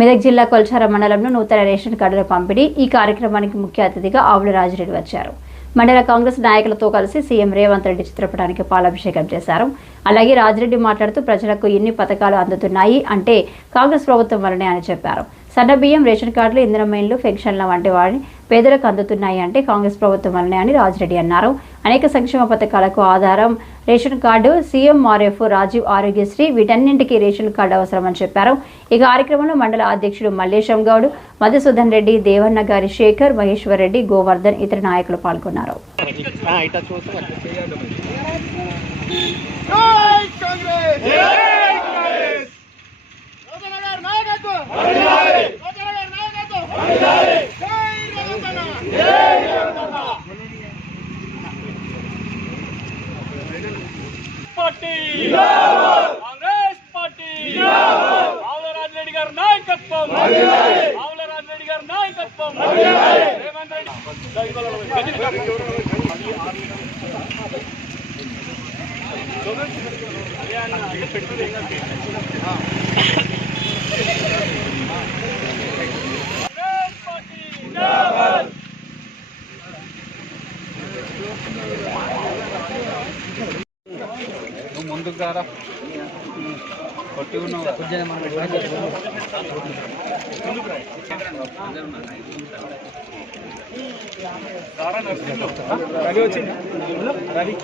మెదక్ జిల్లా కొల్చార మండలంలో నూతన రేషన్ కార్డుల పంపిణీ ఈ కార్యక్రమానికి ముఖ్య అతిథిగా ఆవుల రాజిరెడ్డి వచ్చారు. మండల కాంగ్రెస్ నాయకులతో కలిసి సీఎం రేవంత్ రెడ్డి చిత్రపటానికి పాలాభిషేకం చేశారు. అలాగే రాజిరెడ్డి మాట్లాడుతూ ప్రజలకు ఎన్ని పథకాలు అందుతున్నాయి అంటే కాంగ్రెస్ ప్రభుత్వం వల్లనే అని చెప్పారు. సన్న బియ్యం, రేషన్ కార్డులు, ఇంధనం మైన్లు, పెన్షన్ల వంటి వారిని పేదలకు అందుతున్నాయి అంటే కాంగ్రెస్ ప్రభుత్వం వల్లనే అని రాజిరెడ్డి అన్నారు. అనేక సంక్షేమ పథకాలకు ఆధారం ration card, CMRF, Rajiv Aarogyasri వీటన్నింటికీ రేషన్ కార్డు అవసరమని చెప్పారు. ఈ కార్యక్రమంలో మండల అధ్యక్షుడు మల్లేశం గౌడ్, మధుసూదన్ రెడ్డి, దేవన్న గారి శేఖర్, మహేశ్వర్ రెడ్డి, గోవర్ధన్ ఇతర నాయకులు పాల్గొన్నారు. కాంగ్రెస్ పార్టీ ఆవుల రాజిరెడ్డి గారి నాయకత్వం, ఆవుల రాజిరెడ్డి గారి నాయకత్వం, రేవంత్ ముందుకు రారా కొట్టి ఉన్నావు రవి వచ్చింది రవి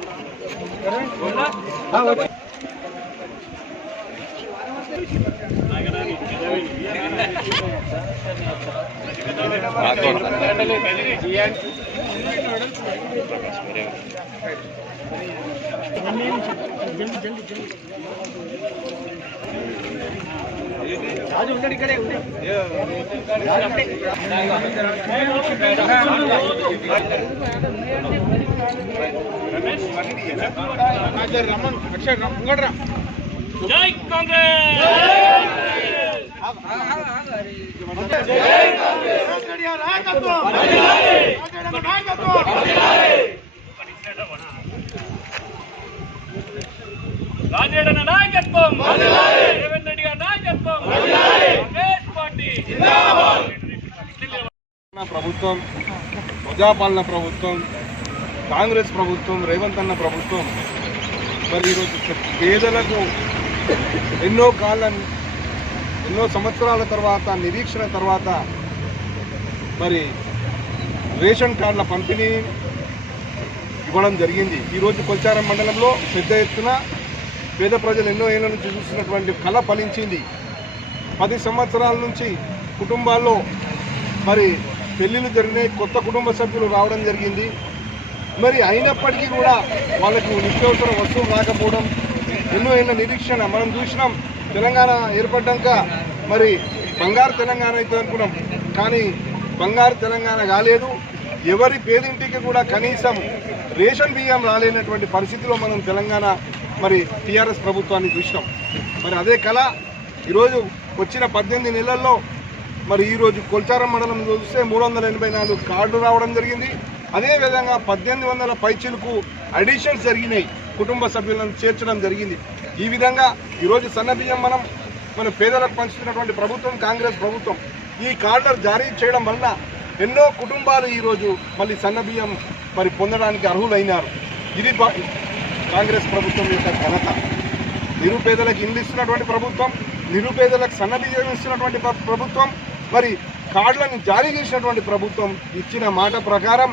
రాజు ఉంటాడు ఇక్కడే జై కాంగ్రెస్, రాజిరెడ్డి నాయకత్వం, రేవంత్ రెడ్డి గారి నాయకత్వం, కాంగ్రెస్ పార్టీ ప్రభుత్వం, ప్రజాపాలన ప్రభుత్వం, కాంగ్రెస్ ప్రభుత్వం, రేవంత్ అన్న ప్రభుత్వం మరి ఈరోజు పేదలకు ఎన్నో సంవత్సరాల తర్వాత నిరీక్షణ తర్వాత మరి రేషన్ కార్డుల పంపిణీ ఇవ్వడం జరిగింది. ఈరోజు కొల్చారం మండలంలో పెద్ద ఎత్తున పేద ప్రజలు ఎన్నో ఏళ్ళ నుంచి చూస్తున్నటువంటి కళ ఫలించింది. 10 సంవత్సరాల నుంచి కుటుంబాల్లో మరి పెళ్ళిళ్ళు జరిగినాయి, కొత్త కుటుంబ సభ్యులు రావడం జరిగింది. మరి అయినప్పటికీ కూడా వాళ్ళకు నిత్యావసర వస్తువులు రాకపోవడం, ఎన్నో ఏళ్ళ నిరీక్షణ మనం చూసినాం. తెలంగాణ ఏర్పడ్డాక మరి బంగారు తెలంగాణ అయితే అనుకున్నాం, కానీ బంగారు తెలంగాణ కాలేదు. ఎవరి పేదింటికి కూడా కనీసం రేషన్ బియ్యం రాలేనటువంటి పరిస్థితిలో మనం తెలంగాణ మరి టీఆర్ఎస్ ప్రభుత్వాన్ని చూసినాం. మరి అదే కళ ఈరోజు వచ్చిన 18 నెలల్లో మరి ఈరోజు కొల్చారం మండలం చూస్తే 384 కార్డులు రావడం జరిగింది. అదేవిధంగా 1800 పైచీలకు అడిషన్స్ జరిగినాయి, కుటుంబ సభ్యులను చేర్చడం జరిగింది. ఈ విధంగా ఈరోజు సన్న బియ్యం మన పేదలకు పంచుతున్నటువంటి ప్రభుత్వం కాంగ్రెస్ ప్రభుత్వం. ఈ కార్డులు జారీ చేయడం వలన ఎన్నో కుటుంబాలు ఈరోజు మళ్ళీ సన్న బియ్యం మరి పొందడానికి అర్హులైనారు. ఇది కాంగ్రెస్ ప్రభుత్వం యొక్క ఘనత. నిరుపేదలకు ఇండ్లు ఇస్తున్నటువంటి ప్రభుత్వం, నిరుపేదలకు సన్న బియ్యం ఇస్తున్నటువంటి ప్రభుత్వం, మరి కార్డులను జారీ చేసినటువంటి ప్రభుత్వం. ఇచ్చిన మాట ప్రకారం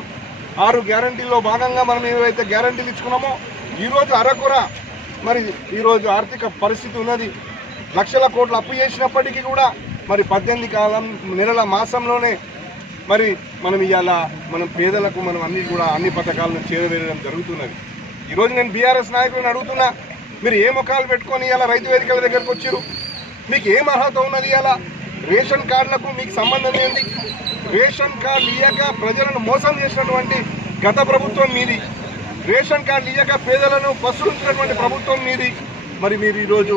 6 గ్యారంటీల్లో భాగంగా మనం ఏవైతే గ్యారంటీలు ఇచ్చుకున్నామో ఈరోజు అరకొర మరి ఈరోజు ఆర్థిక పరిస్థితి ఉన్నది. లక్షల కోట్లు అప్పు చేసినప్పటికీ కూడా మరి 18 నెలల మాసంలోనే మరి మనం ఇవాళ మనం పేదలకు మనం అన్ని పథకాలను చేరవేయడం జరుగుతున్నది. ఈరోజు నేను బీఆర్ఎస్ నాయకులను అడుగుతున్నా, మీరు ఏ ముఖాలు పెట్టుకొని ఇలా రైతు వేదికల దగ్గరకు వచ్చారు? మీకు ఏం అర్హత ఉన్నది? ఇలా రేషన్ కార్డులకు మీకు సంబంధం ఏంది? రేషన్ కార్డులు ఇయ్యక ప్రజలను మోసం చేసినటువంటి గత ప్రభుత్వం మీది. రేషన్ కార్డులు ఇయ్యక పేదలను పసులుంచినటువంటి ప్రభుత్వం మీది. మరి మీరు ఈరోజు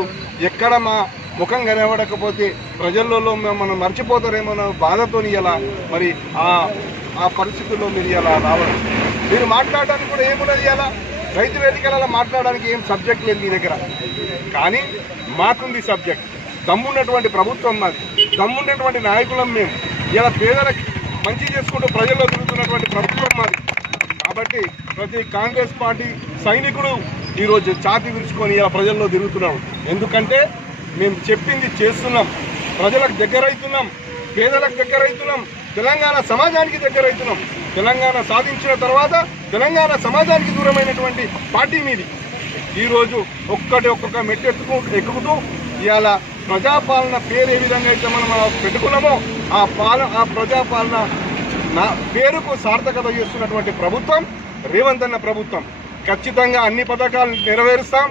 ఎక్కడ మా ముఖం కనబడకపోతే ప్రజల్లో మనం మర్చిపోతారేమో బాధతో ఇలా మరి ఆ పరిస్థితుల్లో మీరు ఇలా రావడం, మీరు మాట్లాడడానికి కూడా ఏమున్నది? ఇలా రైతు వేదికలలో మాట్లాడడానికి ఏం సబ్జెక్ట్ లేదు మీ దగ్గర, కానీ మాకుంది సబ్జెక్ట్. దమ్మున్నటువంటి ప్రభుత్వం మాది. దమ్మున్నటువంటి నాయకులం మేము. ఇలా పేదలకు మంచి చేసుకుంటూ ప్రజల్లో తిరుగుతున్నటువంటి ప్రభుత్వం మాది. కాబట్టి ప్రతి కాంగ్రెస్ పార్టీ సైనికుడు ఈరోజు ఛాతీ విరుచుకొని ఇలా ప్రజల్లో తిరుగుతున్నాడు. ఎందుకంటే మేము చెప్పింది చేస్తున్నాం, ప్రజలకు దగ్గరైతున్నాం, పేదలకు దగ్గరైతున్నాం, తెలంగాణ సమాజానికి దగ్గరైతున్నాం. తెలంగాణ సాధించిన తర్వాత తెలంగాణ సమాజానికి దూరమైనటువంటి పార్టీ మీది. ఈరోజు ఒక్కొక్క మెట్టు ఎక్కుతూ ఇవాళ ప్రజాపాలన పేరు ఏ విధంగా అయితే మనం పెట్టుకున్నామో ఆ ప్రజాపాలన నా పేరుకు సార్థకత చేస్తున్నటువంటి ప్రభుత్వం రేవంత్ అన్న ప్రభుత్వం. ఖచ్చితంగా అన్ని పథకాలు నెరవేరుస్తాం.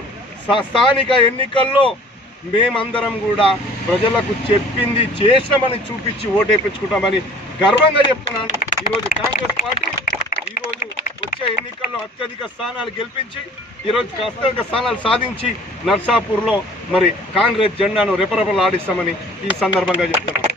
స్థానిక ఎన్నికల్లో మేమందరం కూడా ప్రజలకు చెప్పింది చేసినామని చూపించి ఓటేపించుకుంటామని గర్వంగా చెప్తున్నాను. ఈరోజు కాంగ్రెస్ పార్టీ ఈరోజు వచ్చే ఎన్నికల్లో అత్యధిక స్థానాలు గెలిపించి ఈరోజు అత్యధిక స్థానాలు సాధించి నర్సాపూర్లో మరి కాంగ్రెస్ జెండాను రెపరెపలాడిస్తామని ఈ సందర్భంగా చెప్తున్నాను.